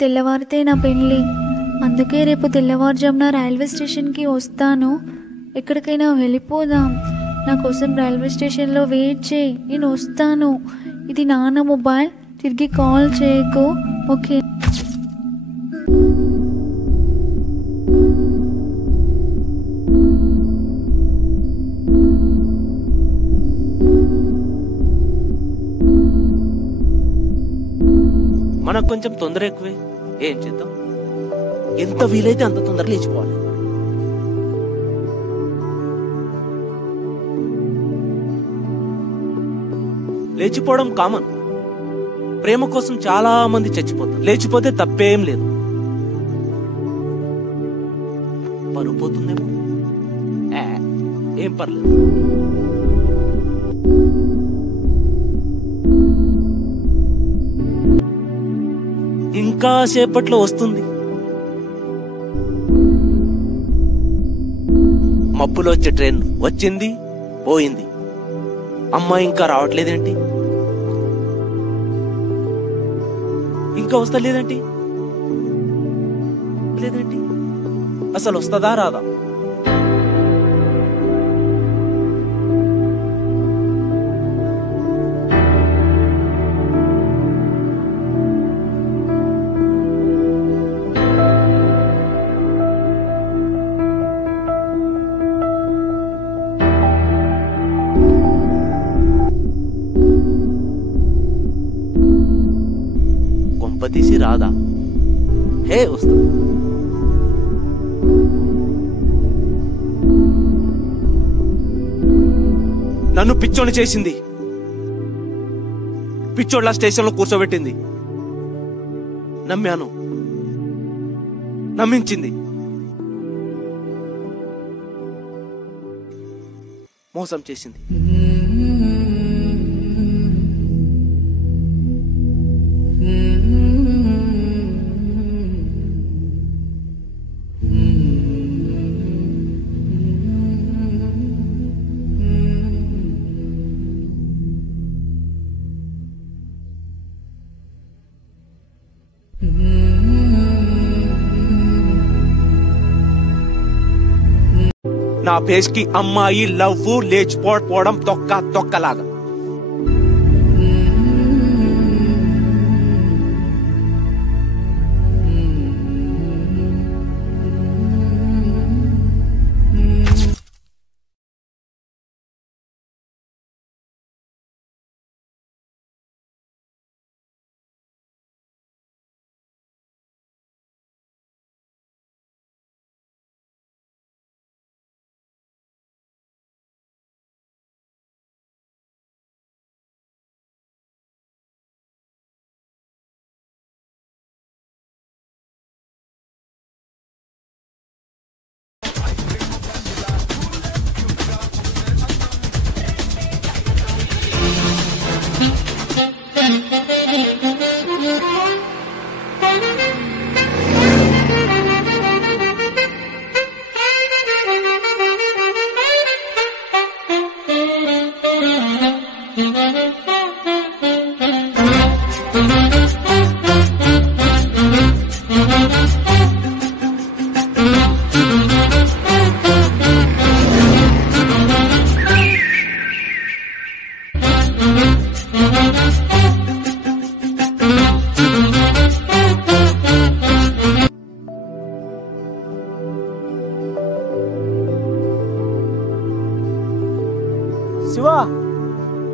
తెల్లవారితే నా పెళ్ళి. అందుకే రేపు తెల్లవారుజామున రైల్వే స్టేషన్కి వస్తాను. ఎక్కడికైనా వెళ్ళిపోదాం. నా కోసం రైల్వే స్టేషన్లో వెయిట్ చేయి, నేను వస్తాను. ఇది నాన్న మొబైల్, తిరిగి కాల్ చేయకు, ఓకే? మనకు కొంచెం తొందర ఎక్కువే, ఏం చేద్దాం? ఎంత వీలైతే అంత తొందర లేచిపోవాలి. లేచిపోవడం కామన్. ప్రేమ కోసం చాలా మంది చచ్చిపోతారు. లేచిపోతే తప్పేం లేదు. పరువు పోతుందేమో, ఏం పర్లేదు. ఇంకా సేపట్లో వస్తుంది. మబ్బులో వచ్చే ట్రైన్ వచ్చింది, పోయింది. అమ్మాయి ఇంకా రావట్లేదేంటి? ఇంకా వస్తలేదేంటి? అసలు వస్తుందా రాదా? తీసి రాదా? హే వస్తా. నన్ను పిచ్చోని చేసింది, పిచ్చోడ్లా స్టేషన్లో కూర్చోబెట్టింది. నమ్మాను, నమ్మించింది, మోసం చేసింది. నా ఫేస్ కి అమ్మాయి లవ్ లేచిపోవడం తొక్కలాగా.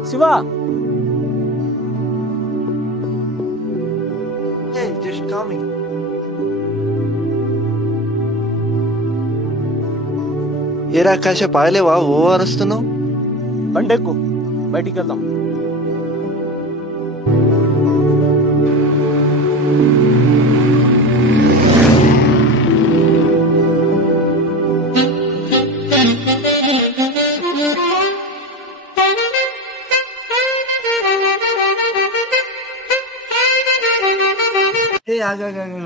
Shiva, Hey, just coming. ఏరా కాసేపు ఆగలేవా? ఓ అరుస్తున్నావు. బండెక్కు, బయటికి వెళ్దాం.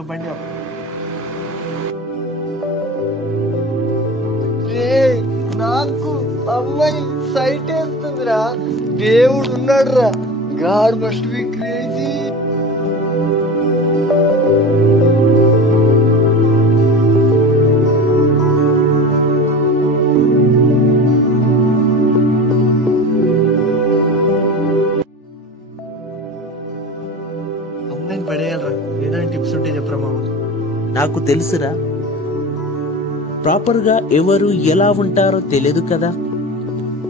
బండి నాకు అమ్మాయి సైట్ వేస్తుందిరా. దేవుడు ఉన్నాడు రా. God must be crazy. నాకు తెలుసురా. ప్రాపర్ గా ఎవరు ఎలా ఉంటారో తెలియదు కదా.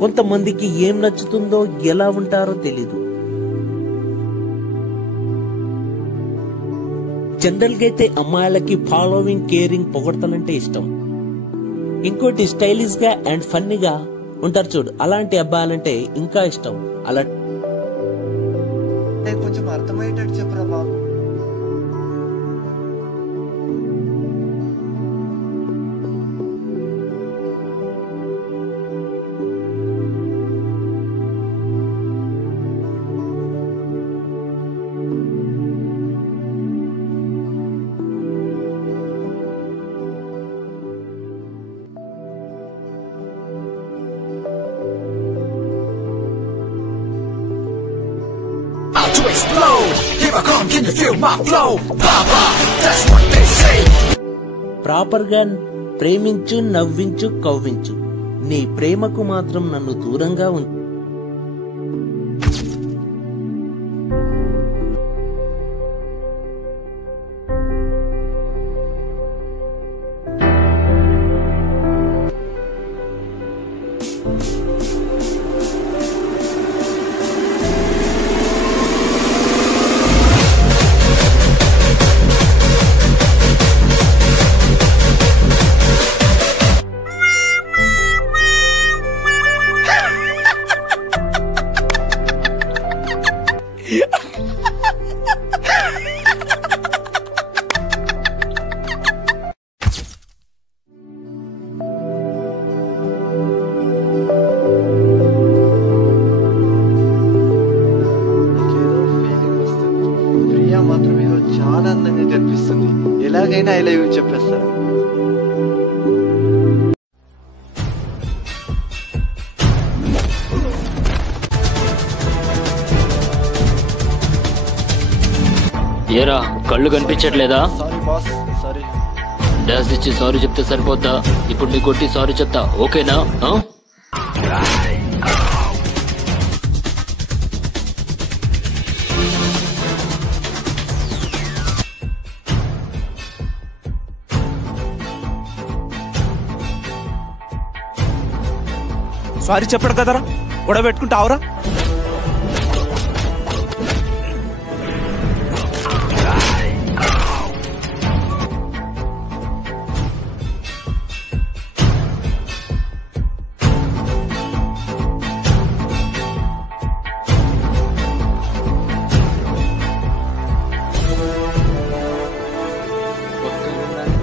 కొంతమందికి ఏం నచ్చుతుందో ఎలా ఉంటారో తెలీదు. జనరల్ గా అయితే అమ్మాయిలకి ఫాలోవింగ్, కేరింగ్, పొగడతలంటే ఇష్టం. ఇంకోటి స్టైలిష్ గా అండ్ ఫన్నీగా ఉంటారు చూడు, అలాంటి అబ్బాయిలంటే ఇంకా ఇష్టం. అలా కొంచెం అర్థమయ్యేటట్టు చెప్పరా బాబు. To explode, here I come, can you feel my flow? Baba, that's what they say. Proper గా ప్రేమించు, నవ్వించు, కవ్వించు. నీ ప్రేమకు మాత్రం నన్ను దూరంగా ఉంచు. మాత్రం ఈరోజు చాలా అందంగా కనిపిస్తుంది. ఎలాగైనా ఐ లవ్ యూ చెప్పేస్తాను. ఏరా కళ్ళు కనిపించట్లేదా? Sorry boss, sorry. డాష్ ఇచ్చి సారీ చెప్తే సరిపోద్దా? ఇప్పుడు నీ కొట్టి సారీ చెప్తా, ఓకేనా? సారీ చెప్పడు కదరా, గొడవ పెట్టుకుంటావురా?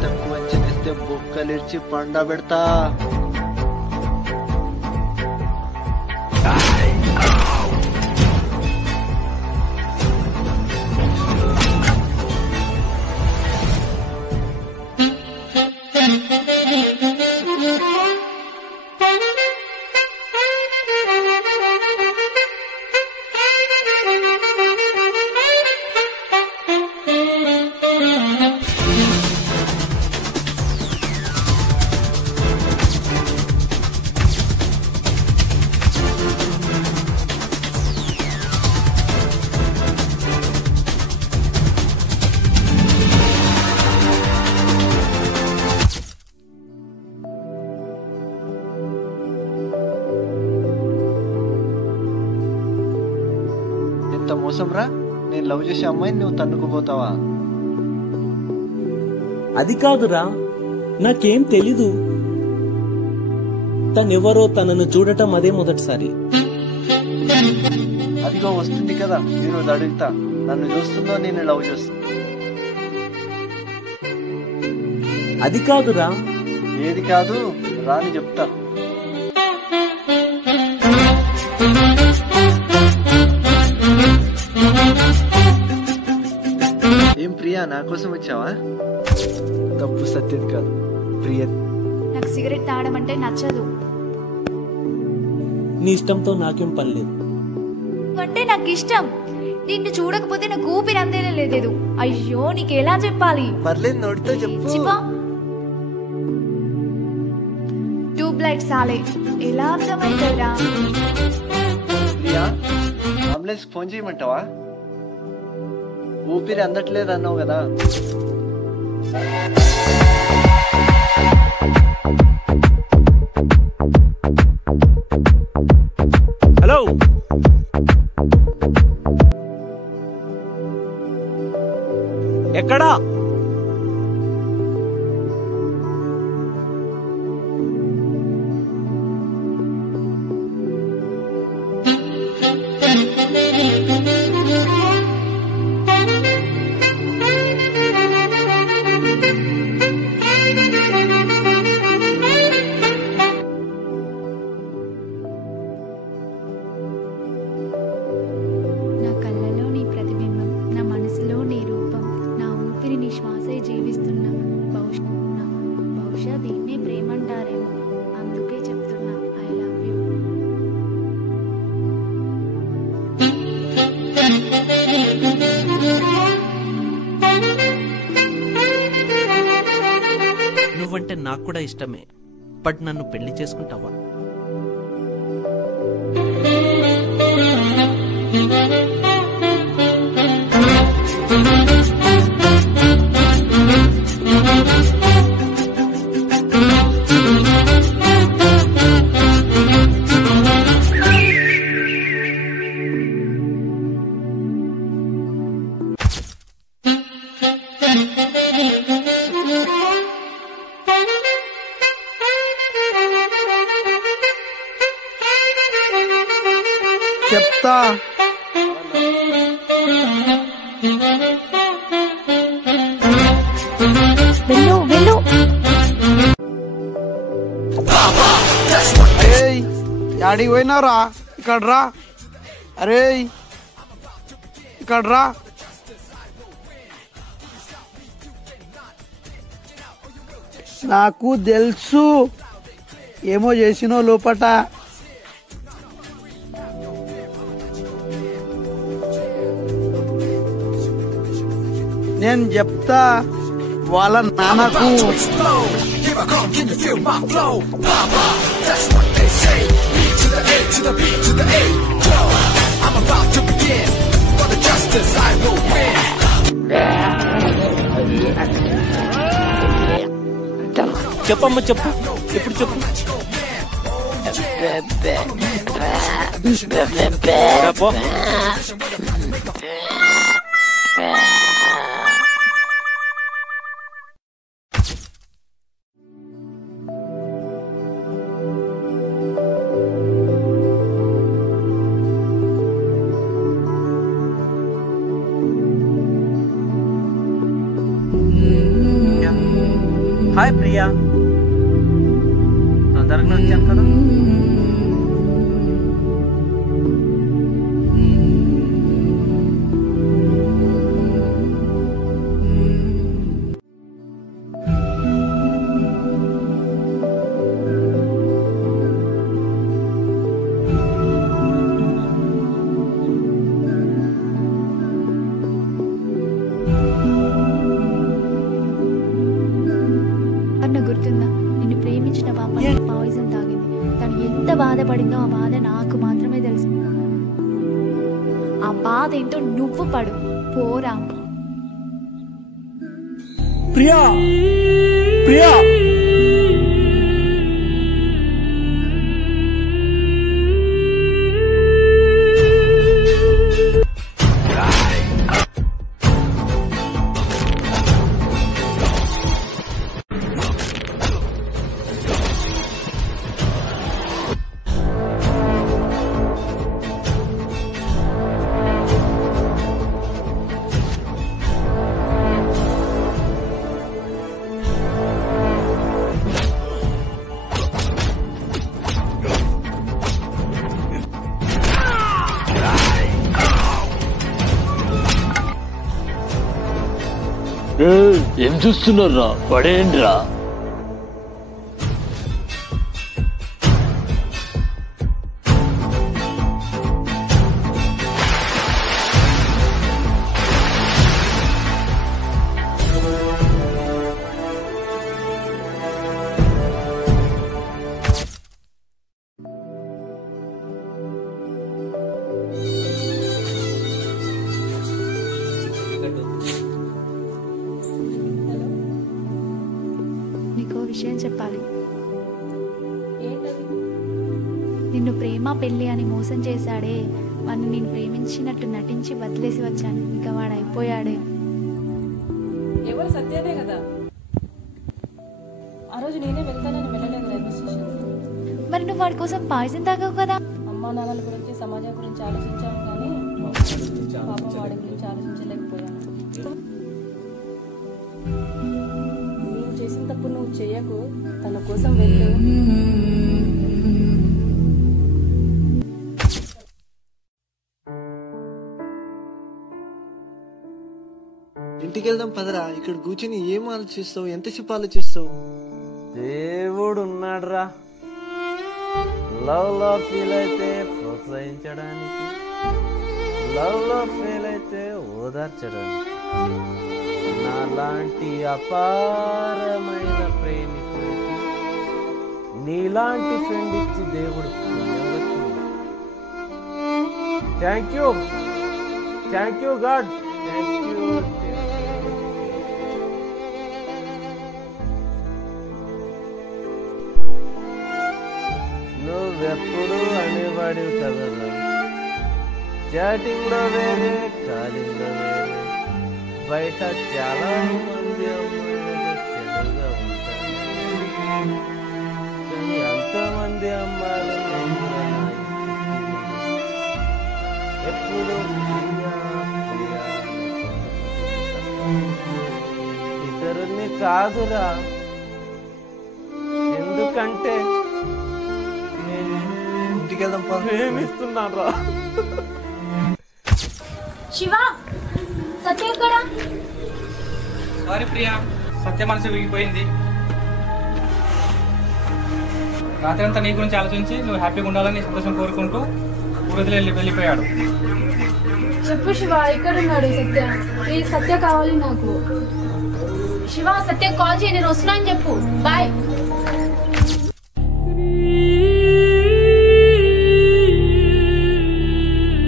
తక్కువ అంచనేస్తే బొక్కలిర్చి పండ పెడతా. ఎంత మోసం రా, నేను లవ్ చేసే అమ్మాయిని నువ్వు తన్నుకుపోతావా? అది కాదురా, నాకేం తెలీదు. తనెవరో తనను చూడటం అదే మొదటిసారి. అదిగో వస్తుంది కదా, ఈరోజు అడుగుతా, నన్ను చూస్తుందో నేను లవ్ చేస్తా. అది కాదురా. ఏది కాదు, రాని చెప్తా. ఏం ప్రియా, నా కోసం వచ్చావా? తప్పు సత్యం కాదు, ప్రియ. నాకు సిగరెట్ తాగడం అంటే నచ్చదు. నీ ఇష్టంతో నాకేం పనిలేదు. అంటే నాకు ఇష్టం. నిన్ను చూడకపోతే నాకు ఊపిరి అందేనే లేదు. అయ్యో, నీకు ఎలా చెప్పాలి? పర్లేదు, నోటితో చెప్పు. ట్యూబ్ లైట్ సాలే, ఎలా అర్థమైందిరా? ప్రియా, అంబులెన్స్ ఫోన్ చేయమంటావా? ఊపిరి అందట్లేదు అన్నావు కదా. హలో, ఎక్కడా? నా కళ్ళలో నీ ప్రతిబింబం, నా మనసులో నీ రూపం, నా ఊపిరి నీ శ్వాసే జీవిస్తున్నా. బహుశా దీన్నే ప్రేమంటారేమో, అందుకే చెప్తున్నా ఐ లవ్ యూ. నువ్వంటే నాకు కూడా ఇష్టమే, బట్ నన్ను పెళ్లి చేసుకుంటావా? చెప్తా. వెళ్ళు వెళ్ళు. ఏయ్, యాడికి పోయినావురా? ఇక్కడ రా. అరే ఇక్కడ రా. నాకు తెలుసు ఏమో చేసినో లోపట. నేను చెప్తా వాళ్ళ నాన్నకు. Here I come, can you feel my flow? Papa, that's what they say. B to the A to the B to the A. Yo, I'm about to begin. For the justice I will win. చెప్పమ్మా, చెప్పు. ఇప్పుడు చెప్పు. పో. Hi Priya, తొందరగా వచ్చాను కదా. అన్న గుర్తుందా, నిన్ను ప్రేమించిన పాప పాయిజన్ తాగింది. తను ఎంత బాధపడిందో ఆ బాధ నాకు మాత్రమే తెలుసు. ఆ బాధ ఏంటో నువ్వు పడు. పోరా. ప్రియా, ప్రియా. ఏం చూస్తున్నారా? పడేయండిరా. విషయం చెప్పాలి. నిన్ను ప్రేమ పెళ్ళి అని మోసం చేశాడే, వాడిని నేను ప్రేమించినట్టు నటించి వదిలేసి వచ్చాను. ఇక వాడు అయిపోయాడే. ఎవరు సత్యనే కదా. ఆ రోజు నేనే వెళ్తానని వెళ్ళలేదు రైల్వే స్టేషన్. మరి నువ్వు వాడి కోసం పాయసం తాగావు కదా. అమ్మా నాన్నల గురించి సమాజం గురించి ఆలోచించాను కానీ పాపం వాడి గురించి ఆలోచించలేకపోయాను. నేను చేసిన తప్పు నువ్వు చెయ్యకు, తన కోసం వెళ్ళు. ఇంటికి వెళ్దాం పదరా. ఇక్కడ కూర్చుని ఏం ఆలోచిస్తావు? ఎంతసేపు ఆలోచిస్తావు? దేవుడు ఉన్నాడురా. లవ్ లో ఫీల్ అయితే ప్రోత్సహించడానికి, లవ్ లో ఫెయిల్ అయితే ఓదార్చడానికి, నాలాంటి అపారమైన ప్రేమికుడికి నీలాంటి ఫ్రెండ్ ఇచ్చి దేవుడు thank you God, thank you. నువ్వెప్పుడు అనేవాడివి కదరా, చాటింగ్ లో వేరే, కాలింగ్ లో వేరే, బయట చాలా మంది అమ్మాయిలు చెడుగా ఉంటారు. కానీ అంతమంది అమ్మాయిలు ఎప్పుడు ఇతరుల్ని కాదురా. ఎందుకంటే ఇంటికి వెళ్దాం ప్రేమిస్తున్నాను రా. శివ, సత్య ఎక్కడ? సారీ ప్రియా, సత్య మనసు విరిగిపోయింది. రాత్రి అంతా నీ గురించి ఆలోచించి నువ్వు హ్యాపీగా ఉండాలని సంతోషం కోరుకుంటూ ఊరిలో వెళ్ళిపోయాడు. చెప్పు శివ, ఎక్కడున్నాడు సత్య? ఈ సత్య కావాలి నాకు. శివ, సత్య కాల్ చేయి, నేను వస్తున్నా అని చెప్పు. బాయ్.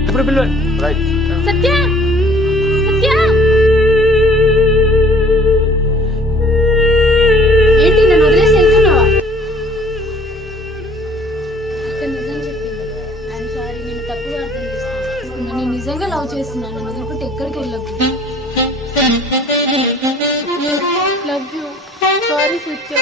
ఇప్పుడు పిల్లలు రైట్. సత్య, సత్య, ఏంటి నన్ను వదిలేసి వెళ్తున్నావా? నిజం చెప్పింది. ఐఎమ్ సారీ, నేను తప్పుగా అర్థం చేసుకున్నాను. నేను నిజంగా లవ్ చేస్తున్నాను. నన్ను వదిలిపెట్టి ఎక్కడికి వెళ్ళకు. Love you. Sorry Satya.